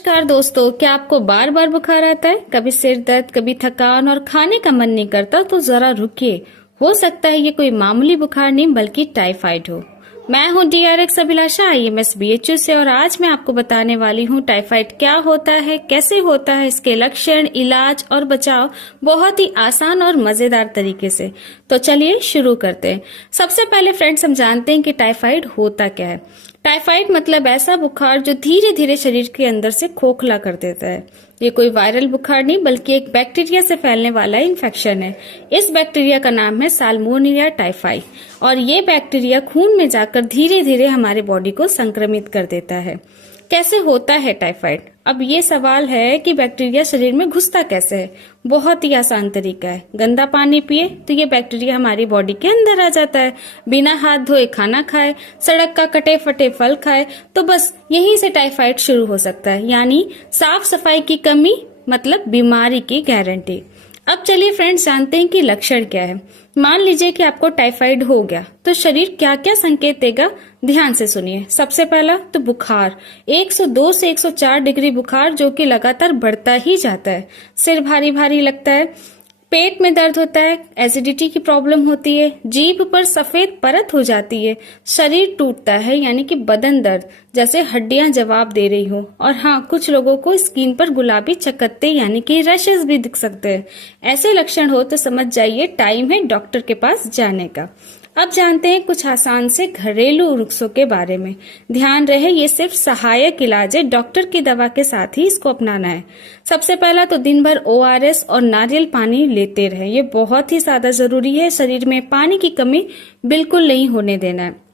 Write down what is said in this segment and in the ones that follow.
नमस्कार दोस्तों, क्या आपको बार बार बुखार आता है? कभी सिर दर्द, कभी थकान और खाने का मन नहीं करता? तो जरा रुकिए, हो सकता है ये कोई मामूली बुखार नहीं बल्कि टाइफाइड हो। मैं हूँ DRX अभिलाषा IMS BHU से और आज मैं आपको बताने वाली हूँ टाइफाइड क्या होता है, कैसे होता है, इसके लक्षण, इलाज और बचाव बहुत ही आसान और मजेदार तरीके से। तो चलिए शुरू करते हैं। सबसे पहले फ्रेंड्स, हम जानते हैं कि टाइफाइड होता क्या है। टाइफाइड मतलब ऐसा बुखार जो धीरे धीरे शरीर के अंदर से खोखला कर देता है। ये कोई वायरल बुखार नहीं बल्कि एक बैक्टीरिया से फैलने वाला इन्फेक्शन है। इस बैक्टीरिया का नाम है साल्मोनिया टाइफाई और ये बैक्टीरिया खून में जाकर धीरे धीरे हमारे बॉडी को संक्रमित कर देता है। कैसे होता है टाइफाइड? अब ये सवाल है कि बैक्टीरिया शरीर में घुसता कैसे है। बहुत ही आसान तरीका है, गंदा पानी पिए तो ये बैक्टीरिया हमारी बॉडी के अंदर आ जाता है। बिना हाथ धोए खाना खाए, सड़क का कटे फटे फल खाए तो बस यहीं से टाइफाइड शुरू हो सकता है। यानी साफ सफाई की कमी मतलब बीमारी की गारंटी। अब चलिए फ्रेंड्स, जानते हैं कि लक्षण क्या है। मान लीजिए कि आपको टाइफाइड हो गया तो शरीर क्या क्या संकेत देगा, ध्यान से सुनिए। सबसे पहला तो बुखार, 102 से 104 डिग्री बुखार जो कि लगातार बढ़ता ही जाता है। सिर भारी भारी लगता है, पेट में दर्द होता है, एसिडिटी की प्रॉब्लम होती है, जीभ पर सफेद परत हो जाती है, शरीर टूटता है यानी कि बदन दर्द जैसे हड्डियां जवाब दे रही हो, और हाँ, कुछ लोगों को स्किन पर गुलाबी चकत्ते यानी कि रैशेस भी दिख सकते हैं। ऐसे लक्षण हो तो समझ जाइए टाइम है डॉक्टर के पास जाने का। अब जानते हैं कुछ आसान से घरेलू नुस्खों के बारे में। ध्यान रहे ये सिर्फ सहायक इलाज है, डॉक्टर की दवा के साथ ही इसको अपनाना है। सबसे पहला तो दिन भर ORS और नारियल पानी लेते रहे, ये बहुत ही ज्यादा जरूरी है। शरीर में पानी की कमी बिल्कुल नहीं होने देना है।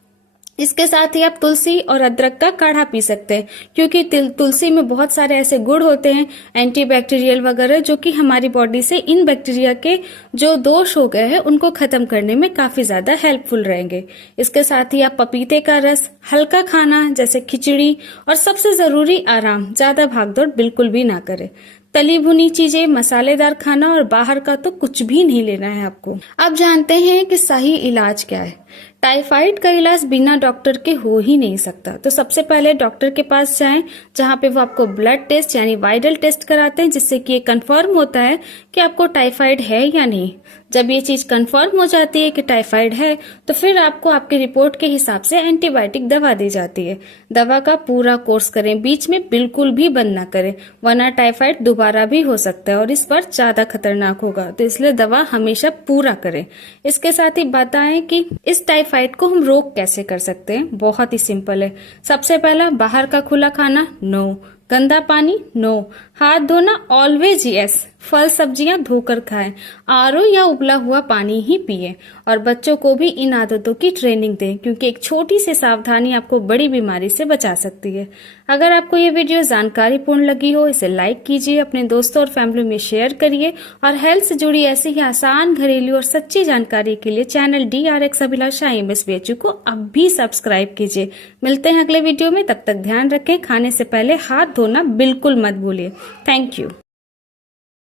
इसके साथ ही आप तुलसी और अदरक का काढ़ा पी सकते हैं क्योंकि तुलसी में बहुत सारे ऐसे गुण होते हैं एंटीबैक्टीरियल वगैरह जो कि हमारी बॉडी से इन बैक्टीरिया के जो दोष हो गए हैं उनको खत्म करने में काफी ज्यादा हेल्पफुल रहेंगे। इसके साथ ही आप पपीते का रस, हल्का खाना जैसे खिचड़ी और सबसे जरूरी आराम, ज्यादा भागदौड़ बिल्कुल भी ना करें। तली भुनी चीजें, मसालेदार खाना और बाहर का तो कुछ भी नहीं लेना है आपको। अब जानते हैं कि सही इलाज क्या है। टाइफाइड का इलाज बिना डॉक्टर के हो ही नहीं सकता। तो सबसे पहले डॉक्टर के पास जाएं जहां पे वो आपको ब्लड टेस्ट यानी वायरल टेस्ट कराते हैं जिससे कि ये कंफर्म होता है कि आपको टाइफाइड है या नहीं। जब ये चीज कंफर्म हो जाती है कि टाइफाइड है तो फिर आपको आपकी रिपोर्ट के हिसाब से एंटीबायोटिक दवा दी जाती है। दवा का पूरा कोर्स करें, बीच में बिल्कुल भी बंद ना करें वरना टाइफाइड दोबारा भी हो सकता है और इस बार ज्यादा खतरनाक होगा। तो इसलिए दवा हमेशा पूरा करें। इसके साथ ही बताएं कि इस टाइफाइड को हम रोक कैसे कर सकते हैं। बहुत ही सिंपल है। सबसे पहला, बाहर का खुला खाना नो, गंदा पानी नो, हाथ धोना ऑलवेज यस, फल सब्जियां धोकर खाएं, RO या उबला हुआ पानी ही पिए और बच्चों को भी इन आदतों की ट्रेनिंग दें क्योंकि एक छोटी सी सावधानी आपको बड़ी बीमारी से बचा सकती है। अगर आपको ये वीडियो जानकारीपूर्ण लगी हो इसे लाइक कीजिए, अपने दोस्तों और फैमिली में शेयर करिए और हेल्थ से जुड़ी ऐसी ही आसान घरेलू और सच्ची जानकारी के लिए चैनल DRX अभिलाषा IMS BHU को अब भी सब्सक्राइब कीजिए। मिलते हैं अगले वीडियो में, तब तक ध्यान रखें, खाने से पहले हाथ धोना बिल्कुल मत भूलिए। Thank you.